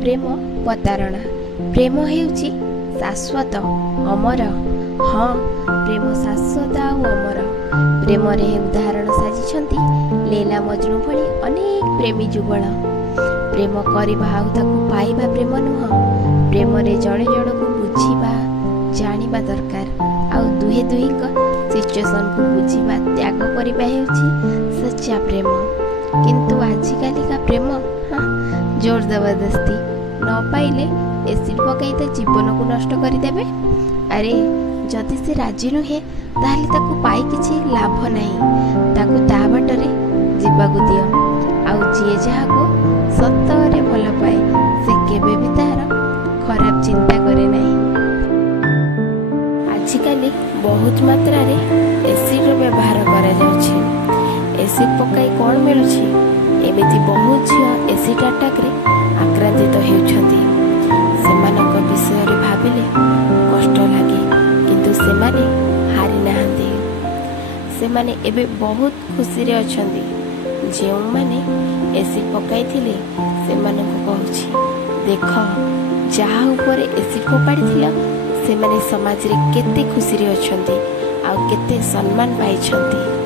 प्रेम प्रतारणा प्रेम हेउची शाश्वत अमर। हाँ, प्रेम शाश्वत आ अमर। प्रेम रे उदाहरण साजिछंती लैला मजनू भली अनेक प्रेमी जुगल। प्रेम करबा आ ताकू पाइबा प्रेम नुह। प्रेम रे जणे जणको बुझिबा जानिबा दरकार। आ दुहे दुहीक सिचुएशन को बुझिबा त्याग करबा हेउची सच्चा प्रेम। किंतु आजिकाली का प्रेम जोर जबरदस्ती न पाइले एसिड पकाई तो जीवन को नष्ट करदेवे। अरे जदि से राजी नुहे ताहले ताकू पाई किछि लाभ नहीं। ताकू ता बाटरे जीवाकू दियो। आउ जी जहाको सतरे भल पाए से केबे भी तार खराब चिंता करे नहीं। आजिकाली बहुत मात्रा रे एसिड रो व्यवहार करा जाउछि। एसिड पकाई कौन मिलुछि? एमिति बहुत झियो एसिड अटैक रे आक्रांतित हेउछंती। सेमानक विषय रे भाबिले कष्ट लागे, किंतु सेमाने हारि नाहंती। सेमाने एबे बहुत खुशी रे अछंती। जेउ माने एसिड पकाई थिले सेमानक कहूछि, देख जहा ऊपर एसिड फोपाड़ी थिला सेमाने समाज रे केते खुशी रे अछंती आ केते सम्मान पाइछंती।